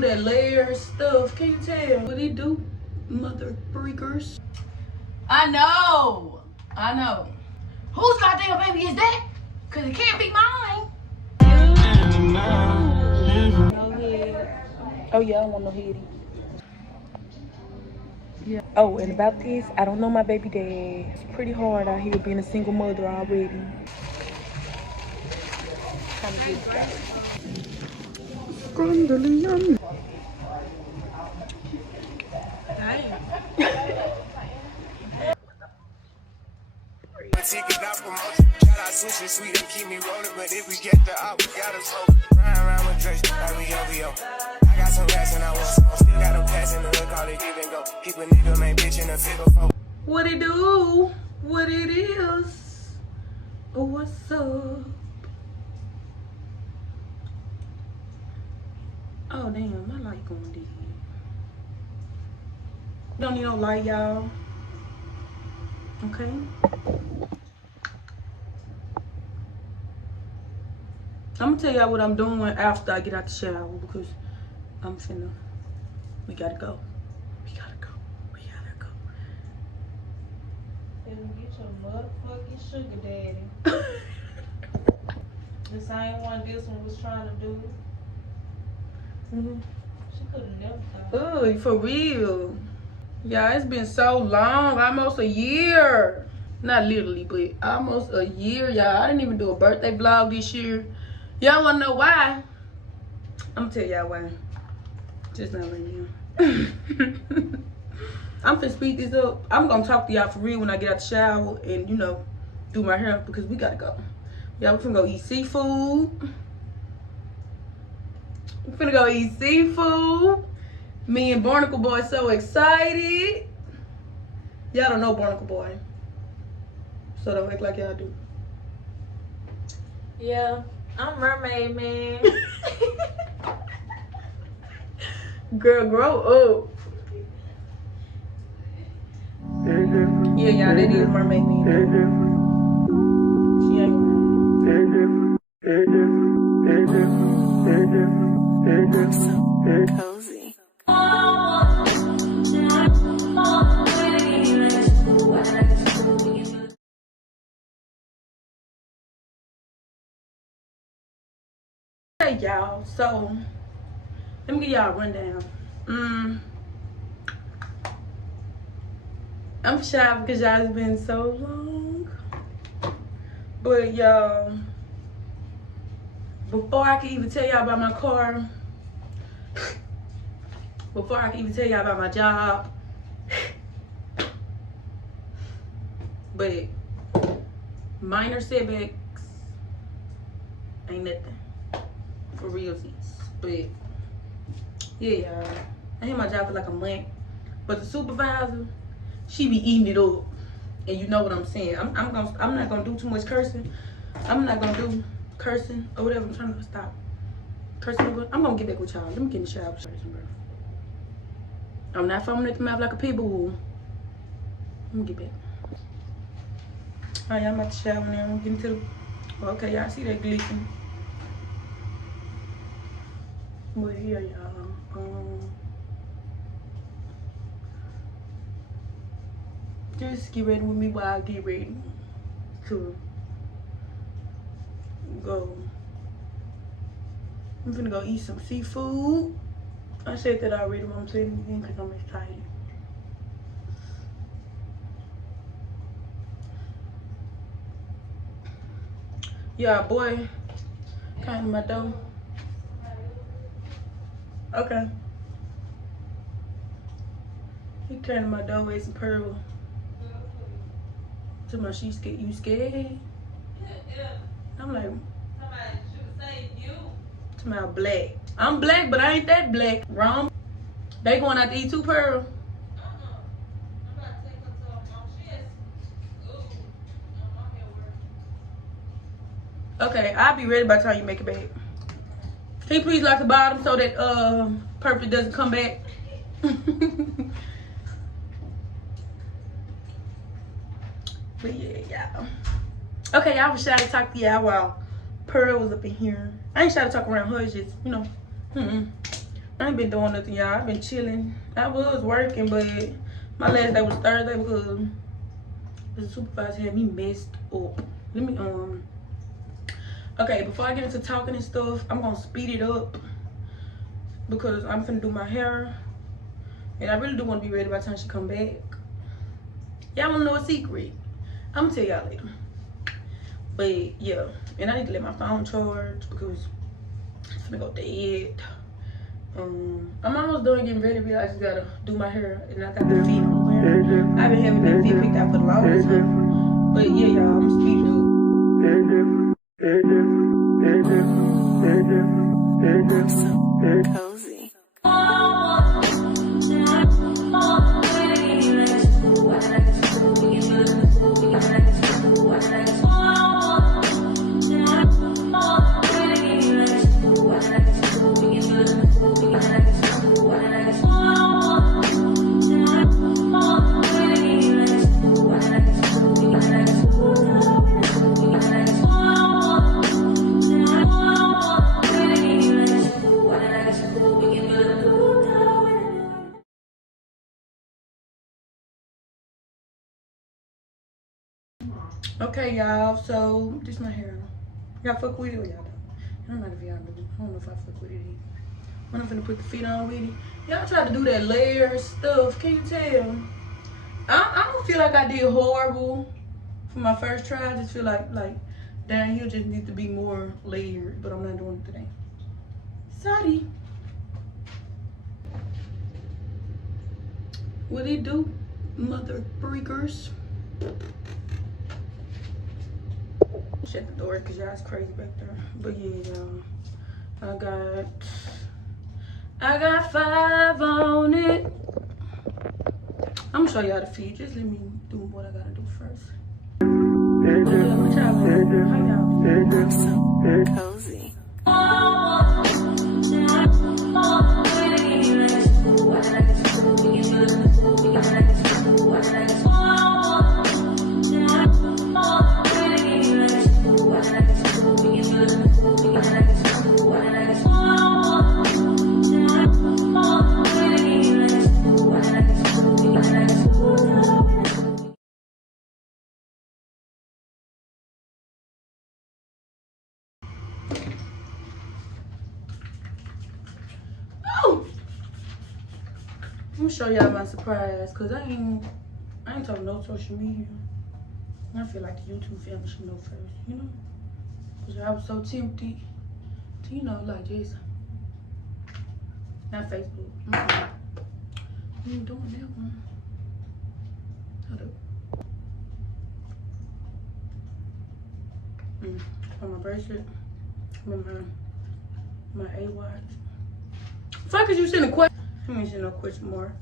do that layer stuff. Can you tell what it do, mother freakers? I know. Whose goddamn baby is that? Cause it can't be mine. No head. Oh yeah, I don't want no heady. Yeah. Oh, and about this, I don't know my baby dad. It's pretty hard out here being a single mother already. Trying to get it out. Scrundly. Sushi sweet and keep me rolling, but if we get the op, we gotta smoke. Ride around with Drake, like we OVO. I got some gas and I want some. Still got them pass in the hood, call it give and go. Keep a nigga, man, bitch in a figure four. What it do? What it is? Oh, what's up? Oh, damn, I like going deep. Don't need no light, y'all. Okay? I'm gonna tell y'all what I'm doing after I get out the shower because I'm finna. We gotta go. And get your motherfucking sugar daddy. The same one this one was trying to do. She could have never thought. Oh, for real. Yeah, it's been so long, almost a year. Not literally, but almost a year, y'all. I didn't even do a birthday vlog this year. Y'all wanna know why? I'm gonna tell y'all why. Just not right now. I'm finna speed this up. I'm gonna talk to y'all for real when I get out the shower and, you know, do my hair because we gotta go. Y'all, we finna go eat seafood. We finna go eat seafood. Me and Barnacle Boy so excited. Y'all don't know Barnacle Boy. So don't act like y'all do. Yeah, I'm Mermaid Man. Girl, grow up. Yeah, y'all, that is Mermaid Man. She ain't Cozy. Hey y'all, so let me give y'all a rundown. I'm shy because y'all it's been so long. But y'all, before I can even tell y'all about my car, before I can even tell y'all about my job, but minor setbacks ain't nothing. For realsies. But yeah, y'all, I had my job for like a month, but the supervisor, she be eating it up, and you know what I'm saying. I'm not gonna do too much cursing. I'm not gonna do cursing or whatever. I'm trying to stop cursing. I'm gonna get back with y'all. Let me get in the shower, bro. I'm not foaming at the mouth like a pit bull. Let me get back. All right, I'm at the shower now. I'm getting to the. Okay, y'all see that gleeking. But here, y'all, just get ready with me while I get ready to go. I'm finna go eat some seafood. I said that already, but I'm saying it again because I'm excited. Yeah, boy came to my door. Okay. He came to my door with some pearl. To my, she scared. You scared? Yeah. I'm like, Somebody should say you. to my black. I'm black, but I ain't that black. Wrong. They going out to eat too, Pearl. I'm about to take her to a shit. Ooh. I'm here working. Okay, I'll be ready by the time you make it back. Can you please lock the bottom so that purple doesn't come back? But yeah, y'all. Okay, y'all was shy to talk to y'all while Pearl was up in here. I ain't shy to talk around her, it's just, you know. I ain't been doing nothing, y'all. I've been chilling. I was working, but my last day was Thursday because the supervisor had me messed up. Let me okay, before I get into talking and stuff, I'm gonna speed it up because I'm finna do my hair, and I really do want to be ready by the time she come back. Y'all wanna know a secret? I'm gonna tell y'all later. But yeah, and I need to let my phone charge because it's gonna go dead. I'm almost done getting ready, but I just gotta do my hair and I got the feet on wear. I've been having that feet picked out for the longest time. But yeah, y'all, I'm speeding up. Cozy. Okay, y'all, so this my hair. Y'all fuck with it or y'all don't? I don't know if y'all do. I don't know if I fuck with it either. When I'm finna put the feet on with it. Y'all try to do that layer stuff. Can you tell? I don't feel like I did horrible for my first try. I just feel like down here just needs to be more layered, but I'm not doing it today. Sorry. What it do, mother freakers? Shut the door because y'all is crazy back there. But yeah, y'all, I got 5 on it. I'm gonna show y'all the feet. Just let me do what I gotta do first. What y'all doing? How y'all? Cozy. I'm gonna show y'all my surprise because I ain't talking no social media. I feel like the YouTube family should know first, you know? Because I was so tempted to, you know, like this. Not Facebook. I ain't doing that one. Hold up. On my bracelet. With my A watch. Fuck is you sending a question? I ain't sending no question mark.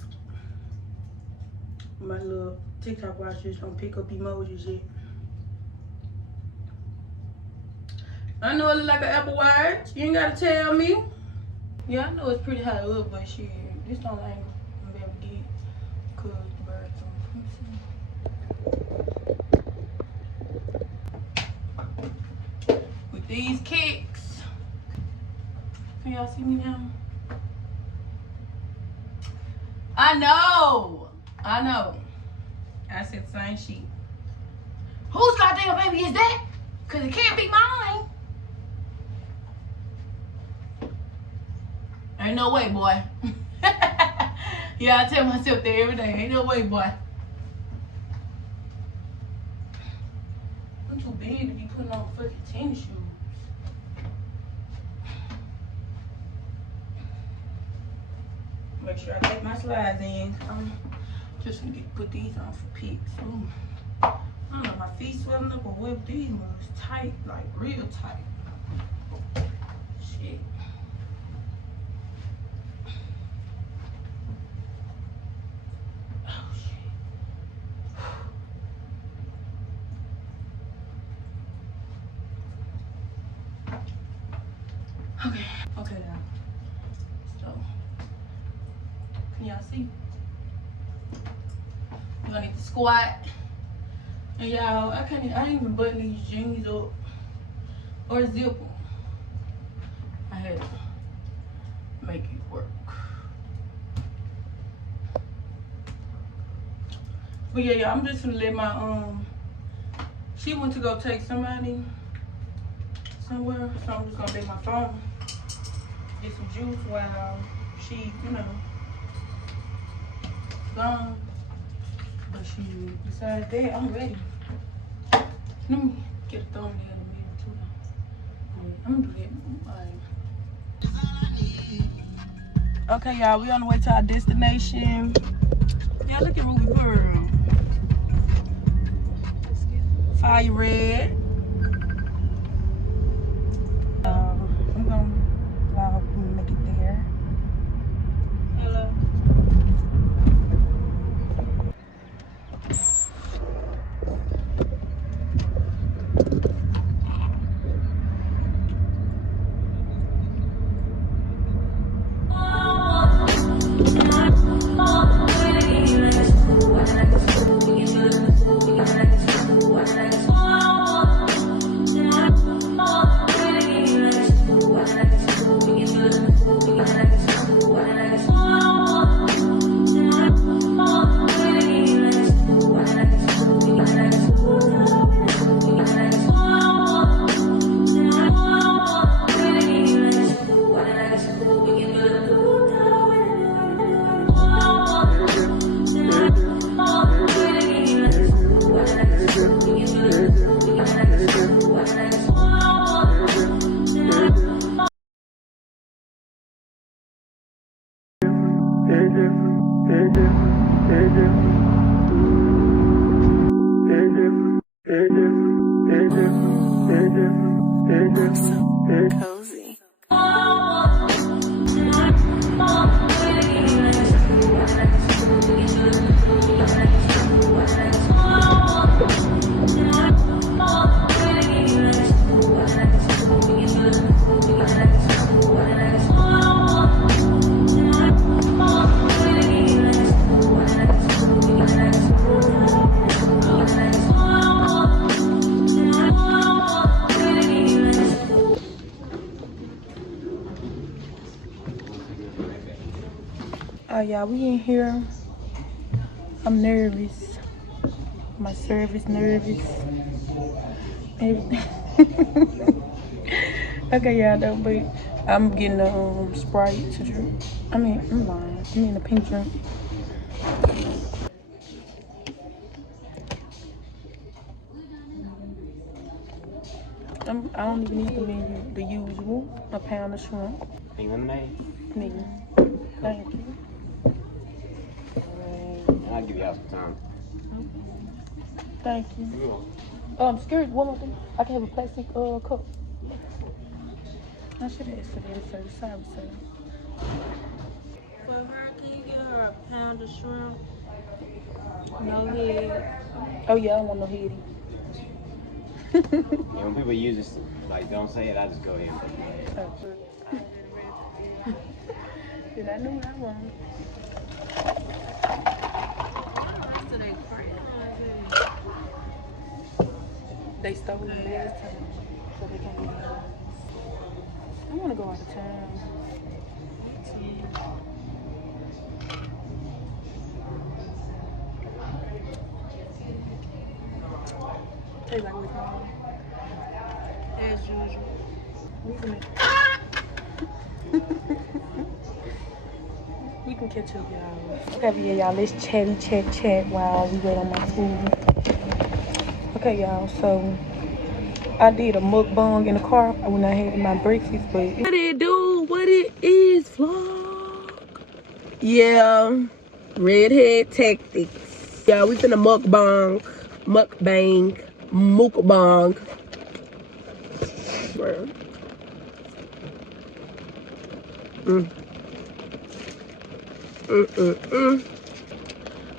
My little TikTok watch just don't pick up emojis yet. I know it look like an Apple Watch. You ain't gotta tell me. Yeah, I know it's pretty high up, but shit, this don't angle I'm gonna be able to get cause the birds on. With these kicks. Can y'all see me now? I know. I said the same shit. Whose goddamn baby is that? Cause it can't be mine. Ain't no way, boy. Yeah, I tell myself that every day. Ain't no way, boy. I'm too big to be putting on fucking tennis shoes. Make sure I take my slides in. I'm just gonna put these on for pics. I don't know, my feet swelling up or what. These ones tight, like real tight. Shit. Oh shit. Okay now. So, can y'all see? You're gonna need to squat. And y'all, I ain't even button these jeans up or zip them. I had to make it work. But yeah, y'all, I'm just gonna let my she went to go take somebody somewhere, so I'm just gonna let my phone get some juice while she, you know, gone. But she, besides that, I'm ready. Let me get a thumbnail in the middle too. Yeah, I'm gonna do that. Alright. Okay, y'all, we on the way to our destination. Yeah, look at Ruby Pearl. Fire red. I'm gonna vlog when we make it there. Hello. Cozy. Y'all, we in here. I'm nervous. My service nervous. Everything. Okay, y'all, though, but I'm getting the Sprite to drink. I mean, I'm lying. I mean the pink drink. I don't even need the menu, the usual. A pound of shrimp. Pink lemonade? Nigga. Thank you. I'll give y'all some time. Thank you. Skirt, one more thing. I can have a plastic cup. I should have asked for that, sir. Sorry, sir. For her, can you get her a pound of shrimp? No head. Oh yeah, I don't want no heady. And when people use this, like, don't say it, I just go ahead and do it. Then I knew what I wanted. They stole them last time, so they can't get it. I want to go out of town. Tastes like what's wrong. As usual. We can catch up, y'all. Okay, yeah, y'all. Let's chat while we wait on my food. Okay, y'all. So I did a mukbang in the car when I had my breakfast, but what it do? What it is, vlog? Yeah, redhead tactics. Yeah, we finna mukbang.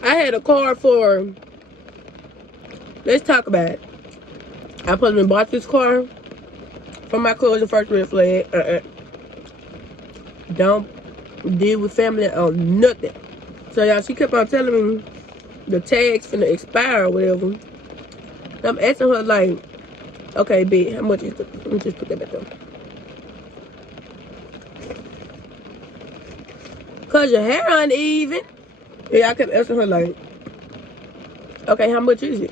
I had a car for, let's talk about it. I probably bought this car from my cousin, first red flag. Don't deal with family or nothing. So y'all, she kept on telling me the tag's finna expire or whatever. I'm asking her like, okay, bitch, how much is it? Let me just put that back up. Cause your hair uneven. Yeah, I kept asking her like, Okay, how much is it?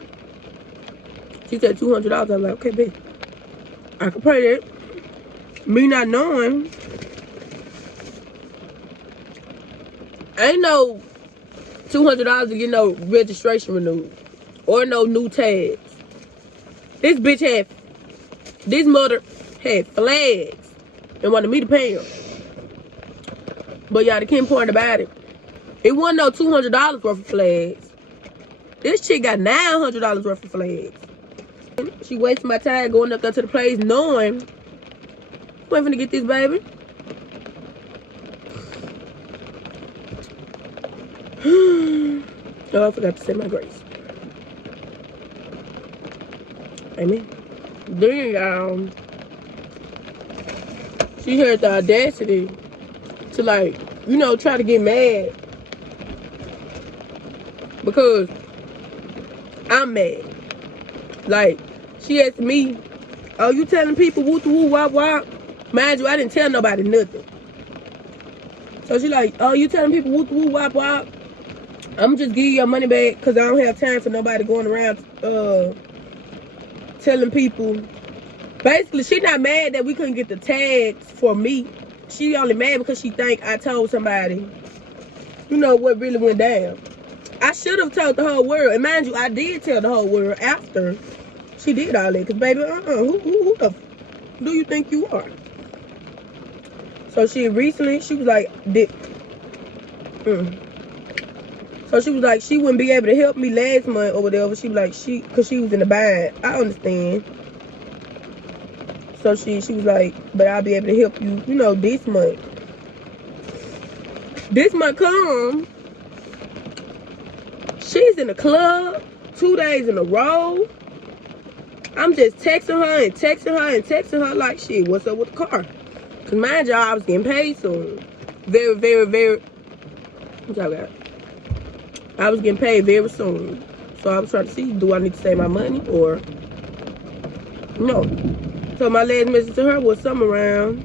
She said $200. I was like, okay, babe. I can pay that. Me not knowing. Ain't no $200 to get no registration renewed. Or no new tags. This mother had flags and wanted me to pay them. But y'all, the key part about it, it wasn't no $200 worth of flags. This chick got $900 worth of flags. She wasted my time going up there to the place knowing we ain't finna get this baby. Oh, I forgot to say my grace. Amen. Then she had the audacity to, like, you know, try to get mad because I'm mad. Like, she asked me, "Oh, you telling people woo woo wop wop?" Mind you, I didn't tell nobody nothing. So she like, "Oh, you telling people woo woo wop wop? I'm just give you your money back because I don't have time for nobody going around telling people." Basically, she not mad that we couldn't get the tags for me. She only mad because she think I told somebody, you know, what really went down. I should have told the whole world. And mind you, I did tell the whole world after she did all that. Because, baby, who the do you think you are? So she recently, she was like, So she was like, she wouldn't be able to help me last month or whatever. She was like, because she was in the bind. I understand. So she was like, but I'll be able to help you, you know, this month. This month come, she's in the club 2 days in a row. I'm just texting her and texting her and texting her like, shit, what's up with the car? Because mind you, I was getting paid soon. Very, very, very, what y'all got? I was getting paid very soon. So I was trying to see, do I need to save my money or no? So my last message to her was something around.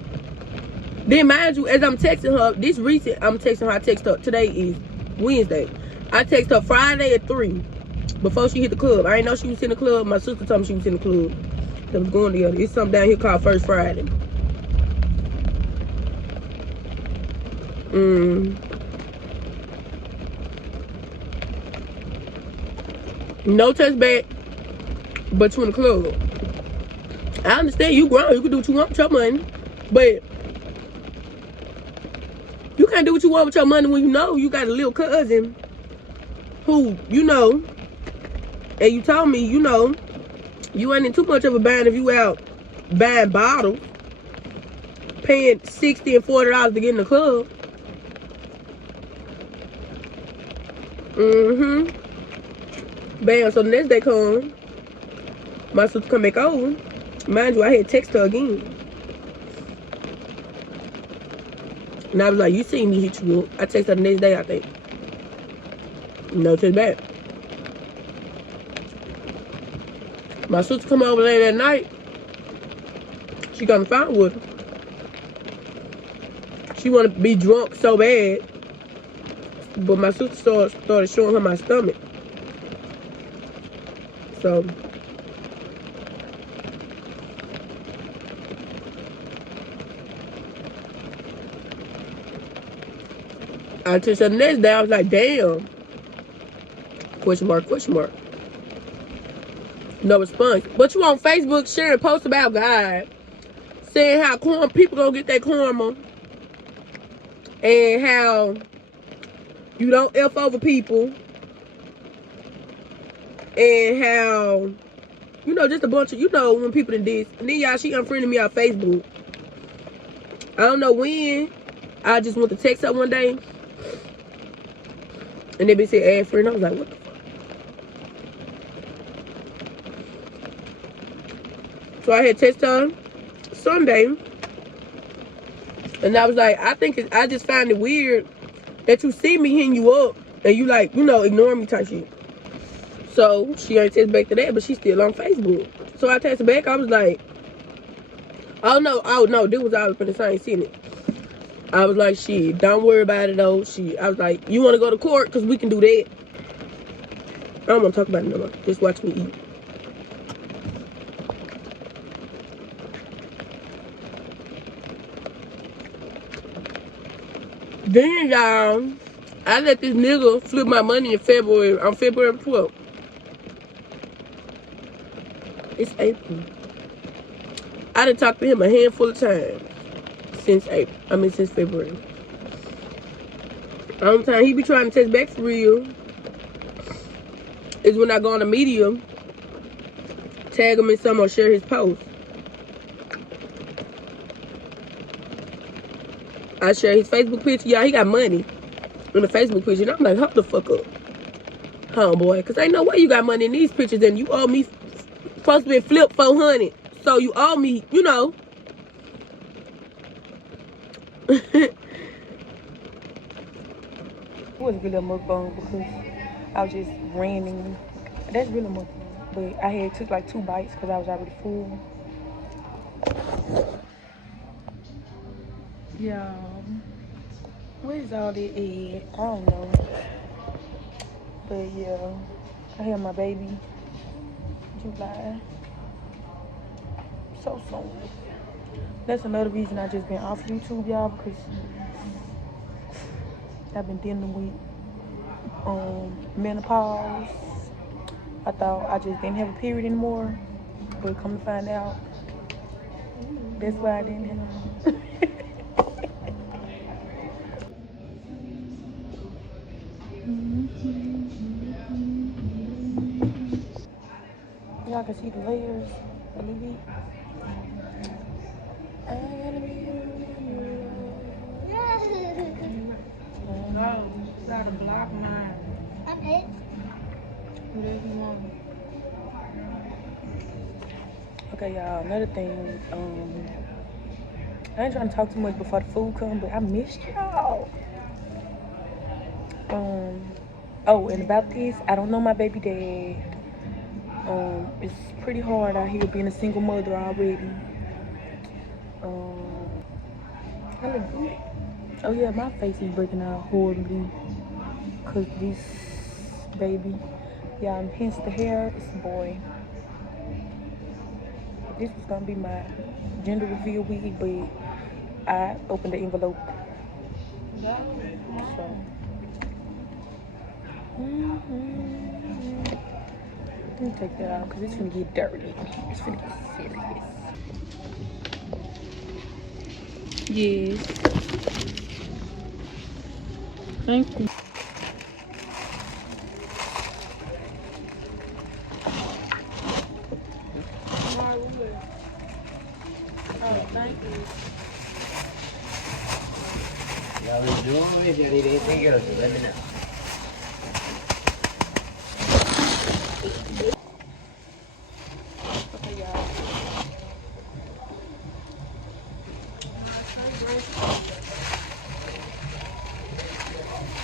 Then mind you, as I'm texting her, this recent, I'm texting her, I text her, today is Wednesday. I text her Friday at 3 before she hit the club. I didn't know she was in the club. My sister told me she was in the club. That was going together. It's something down here called First Friday. No text back, but you in the club. I understand you grown, you can do what you want with your money, but you can't do what you want with your money when you know you got a little cousin who, you know, and you told me, you know, you ain't in too much of a bind if you out buying bottles, paying $60 and $40 to get in the club. Bam, so the next day come, my sister come back over. Mind you, I had text her again. And I was like, you seen me hit you up. I text her the next day, I think. No text back. My sister come over late that night. She got on the phone with her. She wanted to be drunk so bad. But my sister started showing her my stomach. So I took her the next day. I was like, damn. Question mark, question mark. No response. But you on Facebook sharing posts about God, saying how people gonna get their karma, and how you don't F over people, and how, you know, just a bunch of, you know, when people did this. And then y'all, she unfriended me on Facebook. I don't know when. I just went to text her one day, and they be said add friend. I was like, what the fuck? So I had texted her Sunday, and I was like, I just find it weird that you see me hitting you up and you like, you know, ignore me type shit. So she ain't text back to that, but she's still on Facebook. So I texted back. I was like, oh no, this was all up in the same sentence. I was like, shit, don't worry about it though. I was like, you want to go to court? Because we can do that. don't want to talk about it no more. Just watch me eat. Then, y'all, I let this nigga flip my money in February, on February 12th. It's April. I done talked to him a handful of times since since February. The only time he be trying to text back for real is when I go on the media, tag him in something or share his post. I share his Facebook picture. Y'all, he got money in the Facebook picture. And I'm like, hold the fuck up, homeboy. Because ain't no way you got money in these pictures and you owe me, supposed to be flip 400. So you owe me, you know. It was really a mukbang because I was just randomly. That's really a mukbang. But I had took like 2 bites because I was already full. Yeah. Where's all that egg? I don't know. But yeah, I have my baby July. So soon. That's another reason I just been off YouTube, y'all, because I've been dealing with menopause. I thought I just didn't have a period anymore, but come to find out, that's why I didn't have. Y'all can see the layers a little bit. No, you gotta block mine. Okay. Whatever you want. Okay, y'all, another thing, I ain't trying to talk too much before the food come, but I missed y'all. Oh, and about this, I don't know my baby dad. It's pretty hard out here being a single mother already. I look good. Oh yeah, my face is breaking out horribly because this baby, yeah, hence the hair, it's a boy. This was gonna be my gender reveal wig, but I opened the envelope. So. Let me take that out because it's gonna get dirty. It's gonna get serious. Yes. Thank you. Oh, thank you. Y'all are doing it. If you need anything else, let me know. Okay, y'all.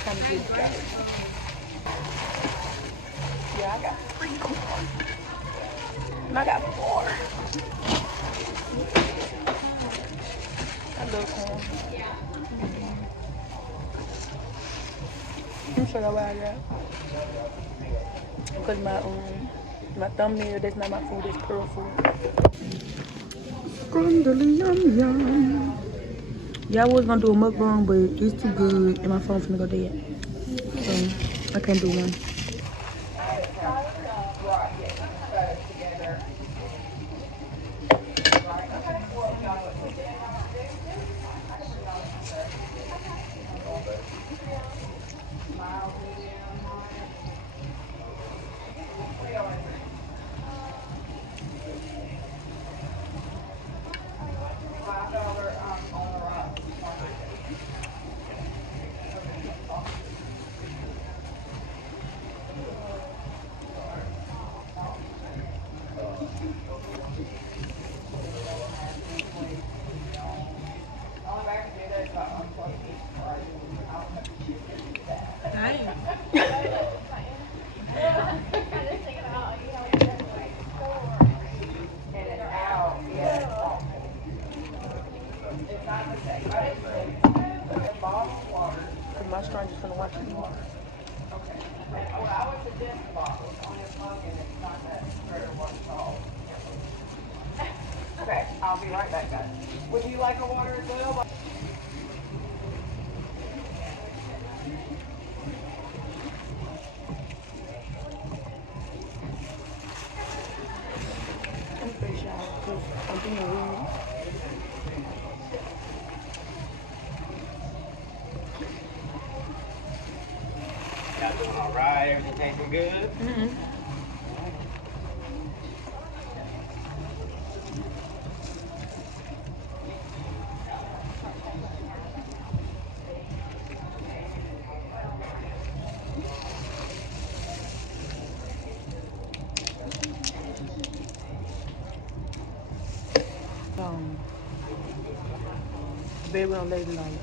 Trying to get it out. Yeah, I got 3 corn. And I got 4. I love corn. Let me show you what I got. Because my thumbnail, that's not my food, that's pearl food. Scrundly yum yum. Yeah, I was gonna do a mukbang, but it's too good and my phone's gonna go dead. So I can't do one. My strangers gonna watch me. Okay, I'll be right back, guys. Would you like a water as well? I'm pretty sure I'm being rude. Y'all doing all right? Everything tasting good? Baby on Lady Light.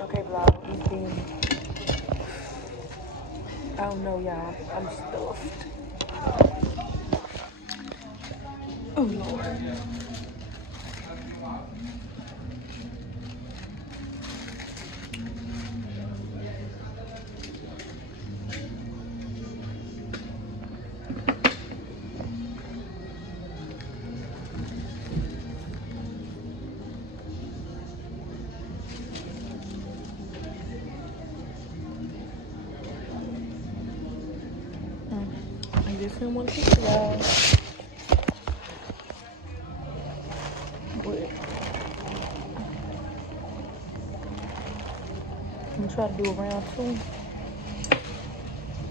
Okay, vlog. I don't know, y'all. I'm stuffed. Oh, Lord. I just didn't want to keep y'all. But I'm gonna try to do a round 2.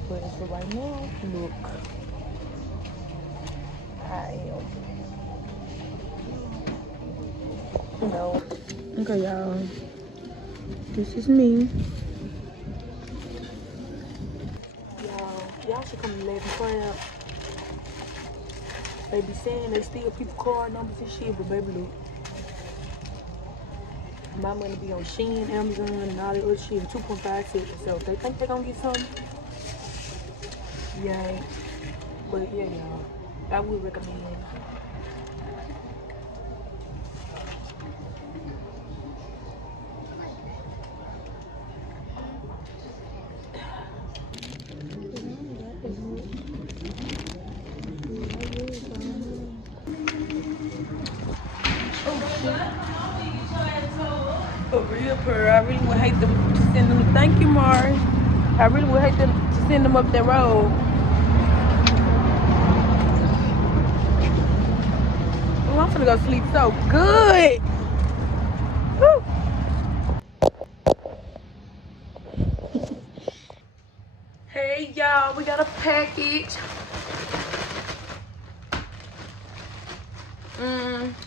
But for right now, look, I am, you know. Okay, y'all. This is me. Y'all should come to Latin Crab. They be saying they steal people card numbers and shit, but baby, look. My money be on Shein, Amazon, and all that other shit in 2.5 seconds. So if they think they gonna get something, yeah. But yeah, y'all, I would recommend it. For real, per, I really would hate them to send them. Thank you, Mari. I really would hate them to send them up that road. Oh, I'm finna go sleep so good. Woo. Hey, y'all, we got a package.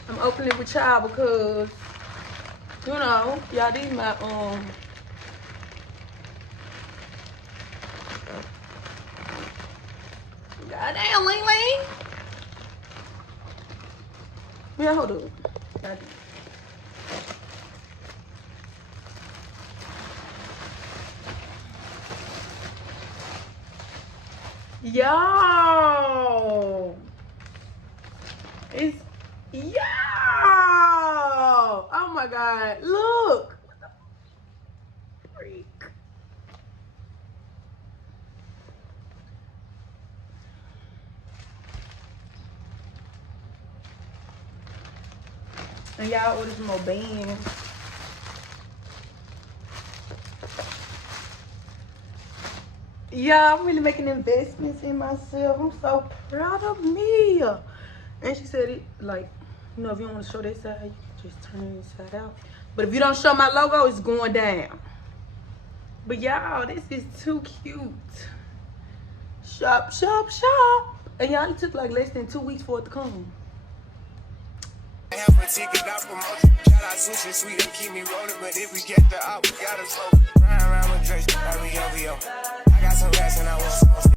I'm opening it with y'all because, you know, y'all these my goddamn Ling Ling. Yeah, hold up. Yo, it's yo. Oh my God, look. What the freak? And y'all order some more bands. Yeah, I'm really making investments in myself. I'm so proud of me. And she said it like You know, if you don't want to show that side, you can just turn it inside out. But if you don't show my logo, it's going down. But y'all, this is too cute. Shop, shop, shop. And y'all, it took like less than 2 weeks for it to come. Have a ticket out promotion. Shout out sushi sweet and keep me rolling. But if we get the out, we gotta smoke. Ride around with Drake, like we OVO. I got some rats and I want some more.